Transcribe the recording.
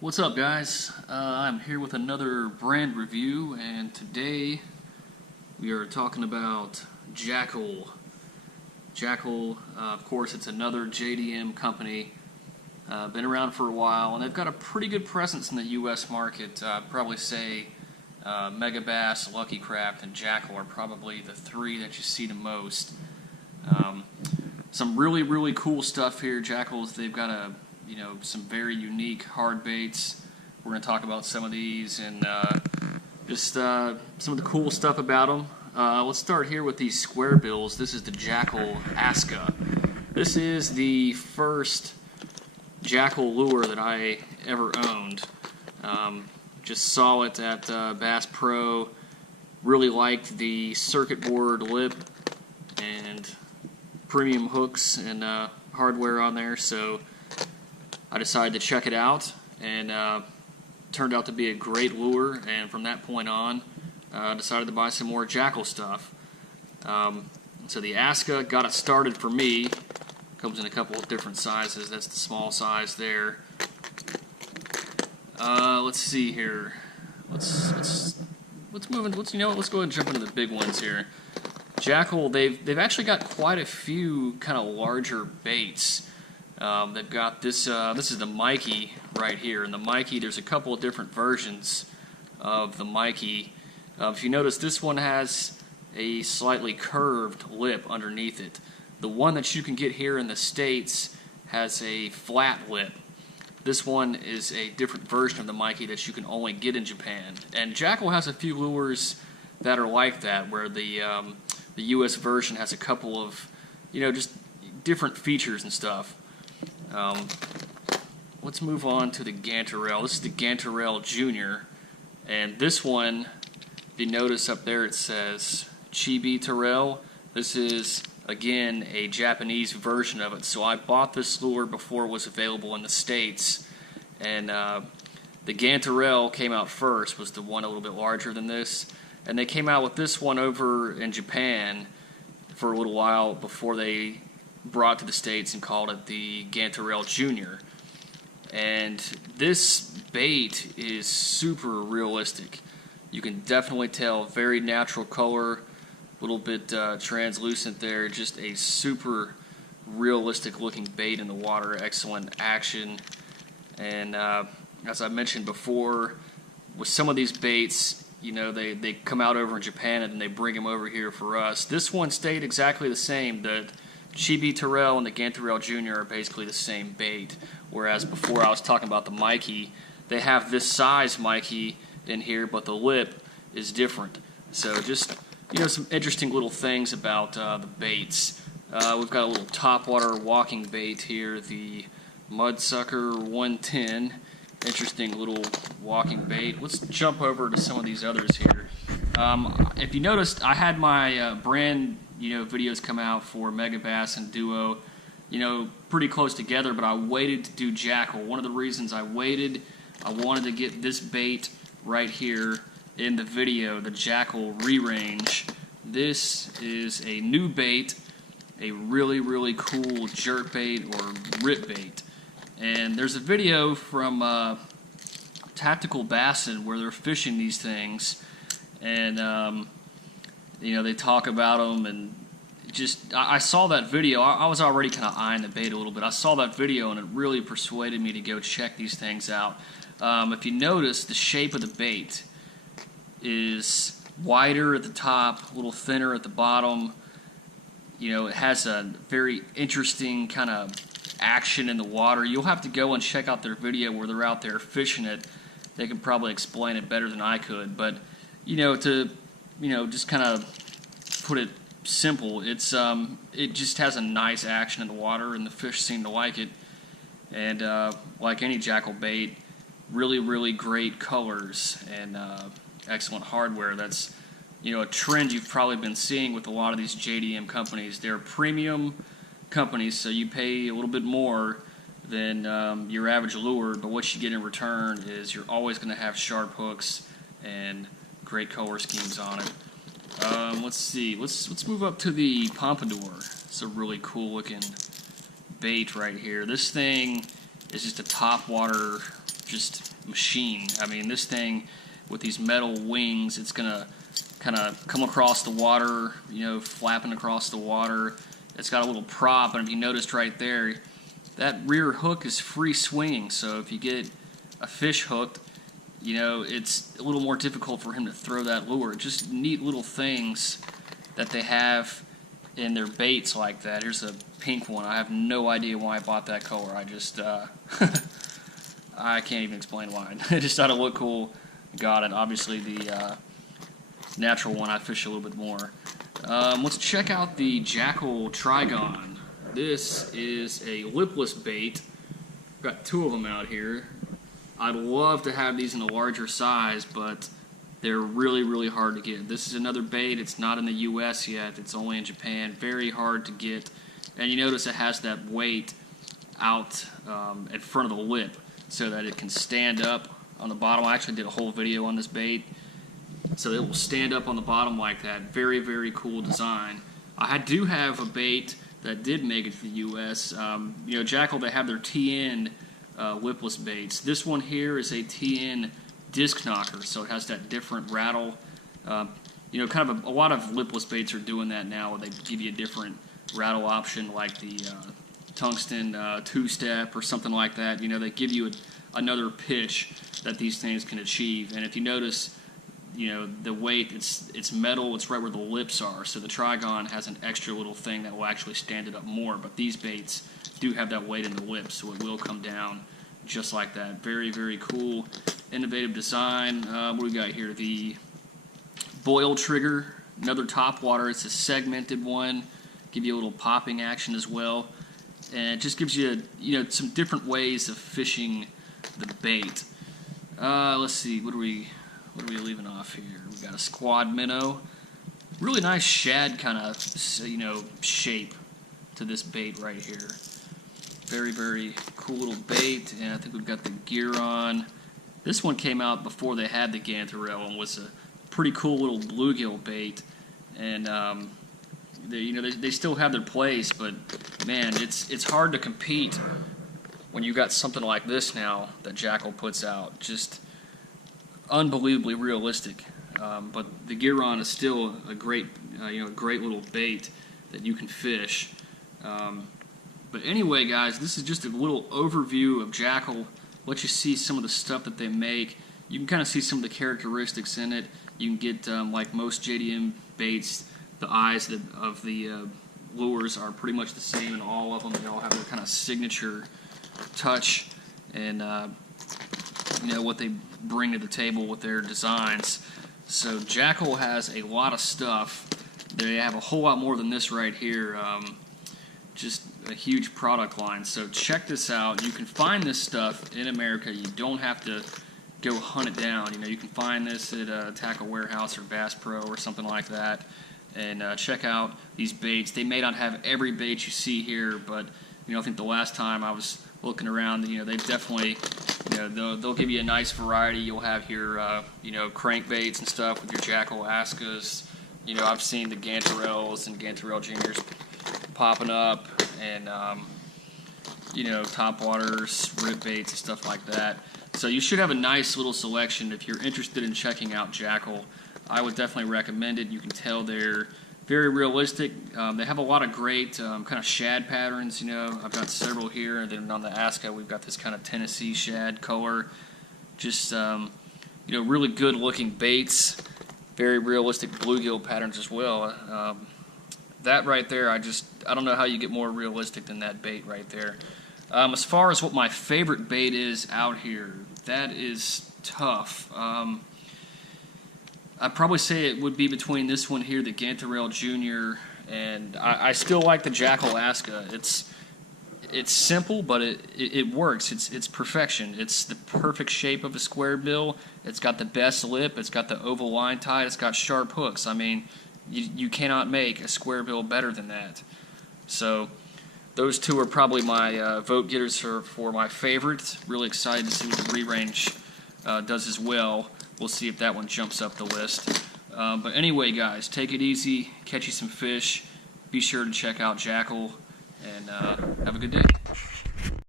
What's up, guys? I'm here with another brand review, and today we are talking about Jackall. Jackall, of course, it's another JDM company. Been around for a while, and they've got a pretty good presence in the U.S. market. I'd probably say Megabass, Lucky Craft, and Jackall are probably the three that you see the most. Some really cool stuff here. Jackall's, they've got some very unique hard baits. We're going to talk about some of these and just some of the cool stuff about them. Let's start here with these square bills. This is the Jackall Aska. This is the first Jackall lure that I ever owned. Just saw it at Bass Pro. Really liked the circuit board lip and premium hooks and hardware on there, so I decided to check it out, and turned out to be a great lure. And from that point on, decided to buy some more Jackall stuff. So the Aska got it started for me. Comes in a couple of different sizes. That's the small size there. Let's see here. Let's move in. Let's go ahead and jump into the big ones here. Jackall, they've actually got quite a few kind of larger baits. They've got this. This is the Mikey right here, and the Mikey, there's a couple of different versions of the Mikey. If you notice, this one has a slightly curved lip underneath it. The one that you can get here in the States has a flat lip. This one is a different version of the Mikey that you can only get in Japan. And Jackall has a few lures that are like that, where the U.S. version has a couple of, just different features and stuff. Let's move on to the Gantarel. This is the Gantarel Jr. And this one, if you notice up there, it says Chibi Terrell. This is, again, a Japanese version of it. So I bought this lure before it was available in the States. And the Gantarel came out first, was the one a little bit larger than this. And they came out with this one over in Japan for a little while before they brought to the States and called it the Gantarel Jr. And this bait is super realistic. You can definitely tell, very natural color, a little bit translucent there, just a super realistic looking bait in the water, excellent action. And as I mentioned before, with some of these baits, they come out over in Japan and then they bring them over here for us. This one stayed exactly the same. The Chibi Terrell and the Gantarel Jr. are basically the same bait, whereas before I was talking about the Mikey, they have this size Mikey in here, but the lip is different. So just, some interesting little things about the baits. We've got a little topwater walking bait here, the Mudsucker 110. Interesting little walking bait. Let's jump over to some of these others here. If you noticed, I had my brand videos come out for Megabass and Duo, pretty close together, but I waited to do Jackall. One of the reasons I waited, I wanted to get this bait right here in the video, the Jackall Rerange. This is a new bait, a really cool jerk bait or rip bait. And there's a video from Tactical Bassin where they're fishing these things, and they talk about them, and I saw that video. I was already kind of eyeing the bait a little bit. I saw that video, and it really persuaded me to go check these things out. If you notice, the shape of the bait is wider at the top, a little thinner at the bottom. It has a very interesting kind of action in the water. You'll have to go and check out their video where they're out there fishing it. They can probably explain it better than I could, but just kind of put it simple, it just has a nice action in the water, and the fish seem to like it. And like any Jackall bait, really great colors and excellent hardware. That's a trend you've probably been seeing with a lot of these JDM companies. They're premium companies, so you pay a little bit more than your average lure, but what you get in return is you're always going to have sharp hooks and great color schemes on it. Let's see. Let's move up to the Pompadour. It's a really cool looking bait right here. This thing is just a topwater just machine. I mean, this thing with these metal wings, it's gonna kind of come across the water, you know, flapping across the water. It's got a little prop, and if you noticed right there, that rear hook is free swinging, so if you get a fish hooked, you know, it's a little more difficult for him to throw that lure. Just neat little things that they have in their baits like that. Here's a pink one. I have no idea why I bought that color. I just, I can't even explain why. I just thought it looked cool. Got it. Obviously, the natural one I fish a little bit more. Let's check out the Jackall Trigon. This is a lipless bait. Got two of them out here. I'd love to have these in a larger size, but they're really, really hard to get. This is another bait. It's not in the U.S. yet. It's only in Japan. Very hard to get. And you notice it has that weight out in front of the lip so that it can stand up on the bottom. I actually did a whole video on this bait. So it will stand up on the bottom like that. Very, very cool design. I do have a bait that did make it to the U.S. You know, Jackall, they have their TN lipless baits. This one here is a TN disc knocker, so it has that different rattle. You know, kind of a lot of lipless baits are doing that now, where they give you a different rattle option, like the tungsten two-step or something like that. You know, they give you another pitch that these things can achieve. And if you notice, you know, the weight, it's metal, it's right where the lips are, so the Trigon has an extra little thing that will actually stand it up more, but these baits do have that weight in the lips, so it will come down just like that. Very, very cool, innovative design. What do we got here? The boil trigger, another top water. It's a segmented one, give you a little popping action as well, and it just gives you, you know, some different ways of fishing the bait. Let's see, what are we leaving off here? We got a squad minnow. Really nice shad kind of, you know, shape to this bait right here. Very, very cool little bait. And I think we've got the Giron. This one came out before they had the Gantarel and was a pretty cool little bluegill bait. And they still have their place, but man, it's hard to compete when you got something like this now that Jackall puts out. Just unbelievably realistic, but the Giron is still a great, great little bait that you can fish. But anyway, guys, this is just a little overview of Jackall. Let you see some of the stuff that they make. You can kind of see some of the characteristics in it. You can get, like most JDM baits, the eyes of the lures are pretty much the same in all of them. They all have their kind of signature touch and you know, what they bring to the table with their designs. So Jackall has a lot of stuff. They have a whole lot more than this right here. Just a huge product line. So check this out. You can find this stuff in America. You don't have to go hunt it down. You know, you can find this at a Tackle Warehouse or Bass Pro or something like that. And check out these baits. They may not have every bait you see here, but you know, I think the last time I was looking around, you know, they definitely, you know, they'll give you a nice variety. You'll have your, you know, crankbaits and stuff with your Jackall Askas. You know, I've seen the Gantarels and Gantarel Juniors popping up, and you know, topwaters, rib baits, and stuff like that. So you should have a nice little selection if you're interested in checking out Jackall. I would definitely recommend it. You can tell they're very realistic. They have a lot of great kind of shad patterns. You know, I've got several here. Then on the Aska, we've got this kind of Tennessee shad color. Just you know, really good looking baits. Very realistic bluegill patterns as well. That right there, I don't know how you get more realistic than that bait right there. As far as what my favorite bait is out here, that is tough. I'd probably say it would be between this one here, the Gantarel Jr., and I still like the Jackall Aska. It's simple, but it works. It's perfection. It's the perfect shape of a square bill. It's got the best lip. It's got the oval line tied. It's got sharp hooks. I mean, you cannot make a square bill better than that. So those two are probably my vote getters for my favorite. Really excited to see what the Rerange does as well. We'll see if that one jumps up the list. But anyway, guys, take it easy, catch you some fish. Be sure to check out Jackall, and have a good day.